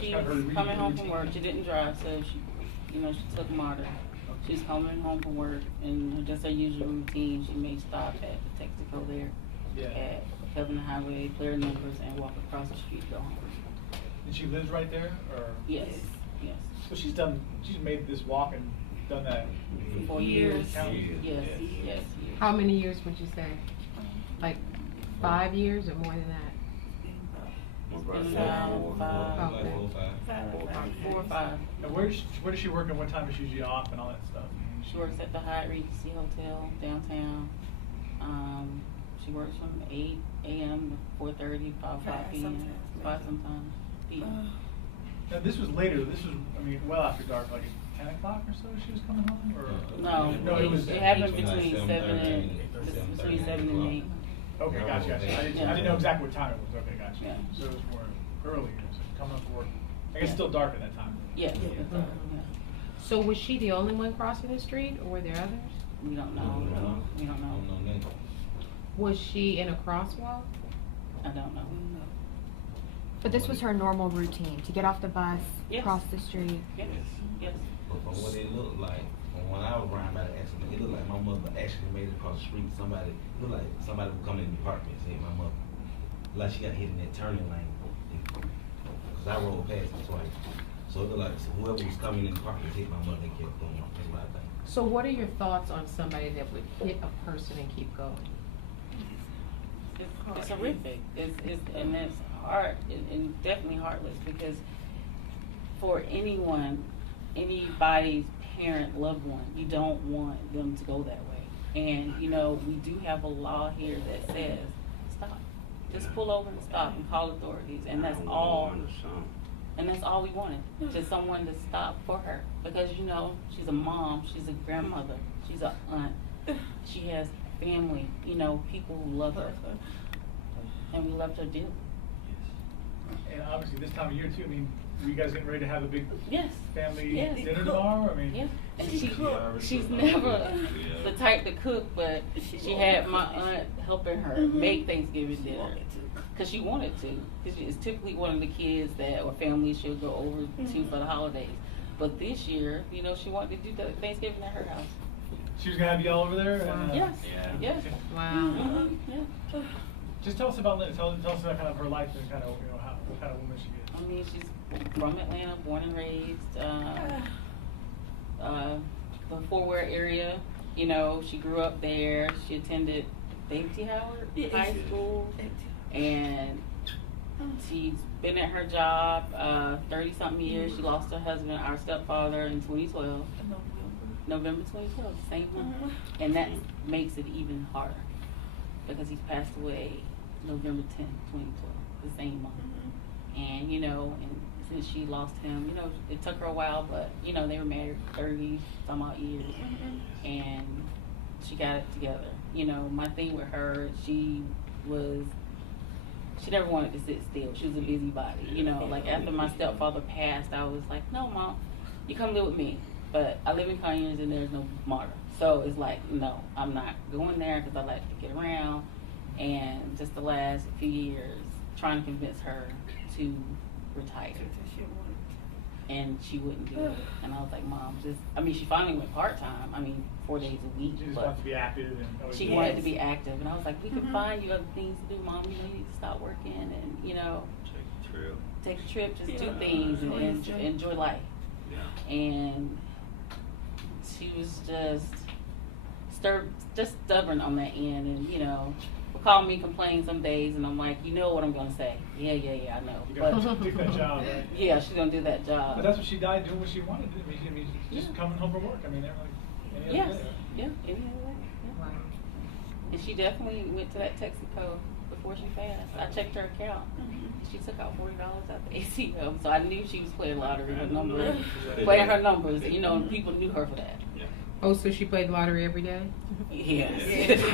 She's kind of her coming home from routine. work. She didn't drive, so she took MARTA. She's coming home from work, and just her usual routine. She may stop at the Texaco there at Covenant Highway, clear numbers, and walk across the street, go home. And she lives right there, or? Yes, yes. So she's made this walk and done that 4 years. County? Yes, yes. How many years would you say? Like 5 years or more than that? It's been around 5, Okay. 4 or 5. And where does she work and what time is she usually off and all that stuff? She works at the Hyatt Regency Hotel downtown. She works from 8 a.m. to 4:30, 5 p.m. 5 sometimes. p.m. Now this was later. This was, well after dark, like at 10 o'clock or so. She was coming home, or No, it happened between 7 and 8. Okay, gotcha. I didn't know exactly what time it was. Okay, gotcha. Yeah. So it was more earlier. So coming up for work. I guess it's still dark at that time. Yes. Yeah. So was she the only one crossing the street, or were there others? We don't know. We don't know. Was she in a crosswalk? I don't know. But this was her normal routine, to get off the bus, Yes. cross the street. Yes. Yes. But from what it looked like, from when I was around by the accident, it looked like my mother actually made it across the street. It looked like somebody would come in the apartment and hit my mother. Like she got hit in that turning lane. Because I rolled past it twice. So it looked like whoever was coming in the apartment hit my mother and kept going. That's what I think. So what are your thoughts on somebody that would hit a person and keep going? It's horrific. And it's hard and definitely heartless, because for anybody's parent, loved one, you don't want them to go that way. And we do have a law here that says stop. Just pull over and stop and call authorities, and that's all. And that's all we wanted, just someone to stop for her, because she's a mom, she's a grandmother, she's an aunt, she has family, people who love her, and we loved her dearly. And obviously this time of year too. Were you guys getting ready to have a big family dinner tomorrow? Yeah. And she's never the type to cook, but she had my aunt helping her make Thanksgiving dinner. Because she wanted to. Because it's typically one of the kids or families she'll go over to for the holidays. But this year, she wanted to do the Thanksgiving at her house. She was gonna have y'all over there. Wow. And, Yes. Yes. Wow. Yeah. Just tell us about Linda. Tell us about kind of her life and kind of what kind of woman she is. She's from Atlanta, born and raised. The Fort Worth area. She grew up there. She attended David Howard High School. And she's been at her job 30-something years. She lost her husband, our stepfather, in 2012. November 2012, same month. And that makes it even harder, because he passed away November 10th, 2012, the same month. And, and since she lost him, it took her a while, but, they were married 30-some odd years. And she got it together. My thing with her, she never wanted to sit still. She was a busybody. Like after my stepfather passed, I was like, no, Mom, you come live with me. But I live in Conyers and there's no MARTA. So it's like, no, I'm not going there, because I like to get around. And just the last few years, trying to convince her to retire. And she wouldn't do it. And I was like, Mom, she finally went part-time. 4 days a week. She just wanted to be active. She wanted to be active. And I was like, we can find you other things to do, Mom. You need to stop working and, take a trip, just do things and enjoy life. Yeah. And she was just stubborn on that end. And, would call me, complain some days, and I'm like, you know what I'm going to say. Yeah, I know. You got to do that job, right? Yeah, she's going to do that job. But that's what she died doing, what she wanted to do. Just coming home from work. They're like any other day. Yeah, any other way. Yeah. Wow. And she definitely went to that Texaco before she passed. I checked her account. She took out $40 out the ATM, so I knew she was playing lottery. Playing her numbers. People knew her for that. Oh, so she played lottery every day? Yes.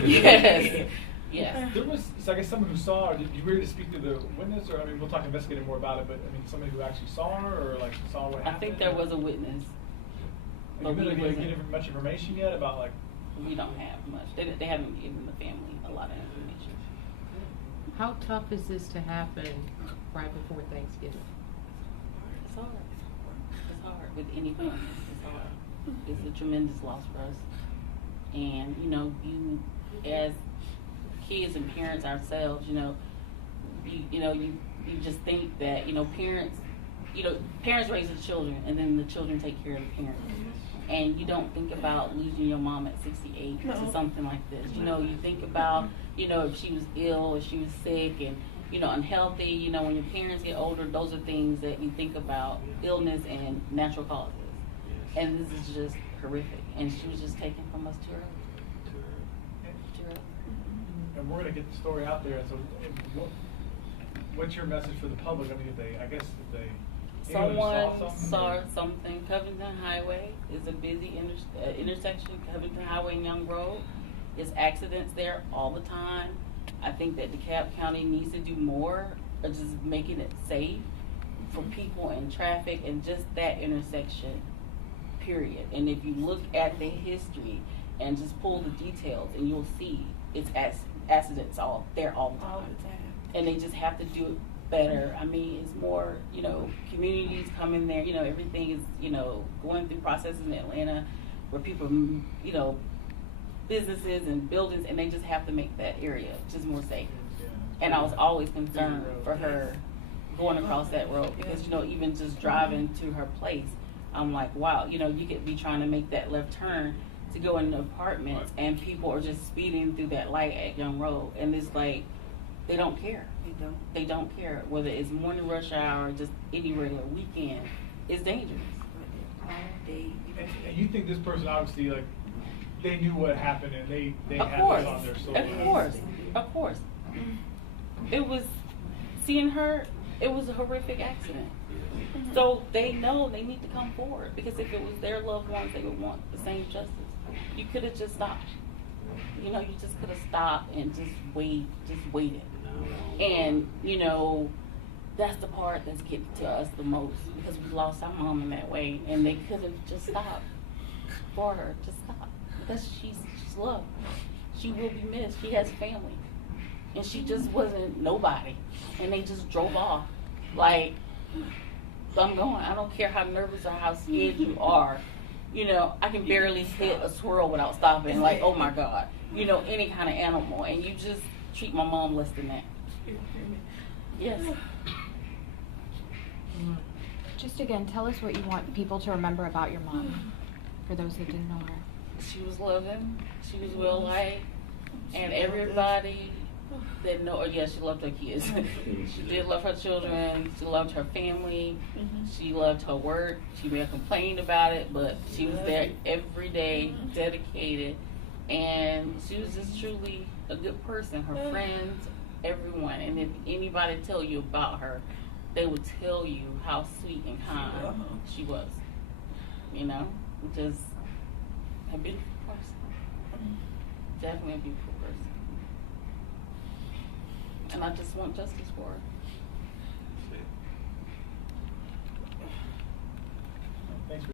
Yes. Yes. There was, I guess, someone who saw her. Did you really speak to the witness, or we'll talk investigating more about it. But somebody who actually saw her, or saw what happened. I think there was a witness. Have you been able to get much information yet about We don't have much. They haven't given the family a lot of information. How tough is this to happen right before Thanksgiving? hard. It's hard with any family. It's hard. It's a tremendous loss for us. And, you know, you as kids and parents ourselves, you know, you just think that, you know, parents raise the children and then the children take care of the parents. And you don't think about losing your mom at 68 to something like this. You know, you think about, you know, if she was ill, if she was sick and, you know, unhealthy. You know, when your parents get older, those are things that you think about, illness and natural causes. And this is just horrific. And she was just taken from us too early. Too early. And we're gonna get the story out there. So, what's your message for the public? I mean, if they Someone saw something. Covington Highway is a busy intersection. Covington Highway and Young Road. There's accidents there all the time. I think that DeKalb County needs to do more of just making it safe for people and traffic and just that intersection, period. And if you look at the history and just pull the details, and you'll see it's accidents all there all the time. And they just have to do it better. I mean, it's more, you know, communities come in there, you know, everything is, you know, going through processes in Atlanta where people, you know, businesses and buildings, and they just have to make that area just more safe. And I was always concerned for her going across that road because, you know, even just driving to her place, I'm like, wow, you know, you could be trying to make that left turn to go into apartments and people are just speeding through that light at Young Road. And it's like, they don't care. They don't care whether it's morning rush hour or just any regular weekend. It's dangerous. And you think this person obviously, like, they knew what happened and they Of had course. this on their soul. Of course. It was, seeing her, it was a horrific accident. So they know they need to come forward because if it was their loved ones, they would want the same justice. You could have just stopped. You know, you just could have stopped and just waited. And, you know, that's the part that's getting to us the most because we lost our mom in that way and they could have just stopped for her to stop because she's loved. She will be missed. She has family. And she just wasn't nobody. And they just drove off. Like, I'm going. I don't care how nervous or how scared you are. You know, I can barely hit a squirrel without stopping. Like, oh my God. You know, any kind of animal. And you just treat my mom less than that. Yes. Just again, tell us what you want people to remember about your mom, for those that didn't know her. She was loving. She was well liked. And everybody that know her, yes, she loved her kids. She did love her children. She loved her family. She loved her work. She may have complained about it, but she was there every day, dedicated. And she was just truly a good person. Her friends, everyone. And if anybody tell you about her, they would tell you how sweet and kind she was. You know, just a beautiful person. Definitely a beautiful person. And I just want justice for her.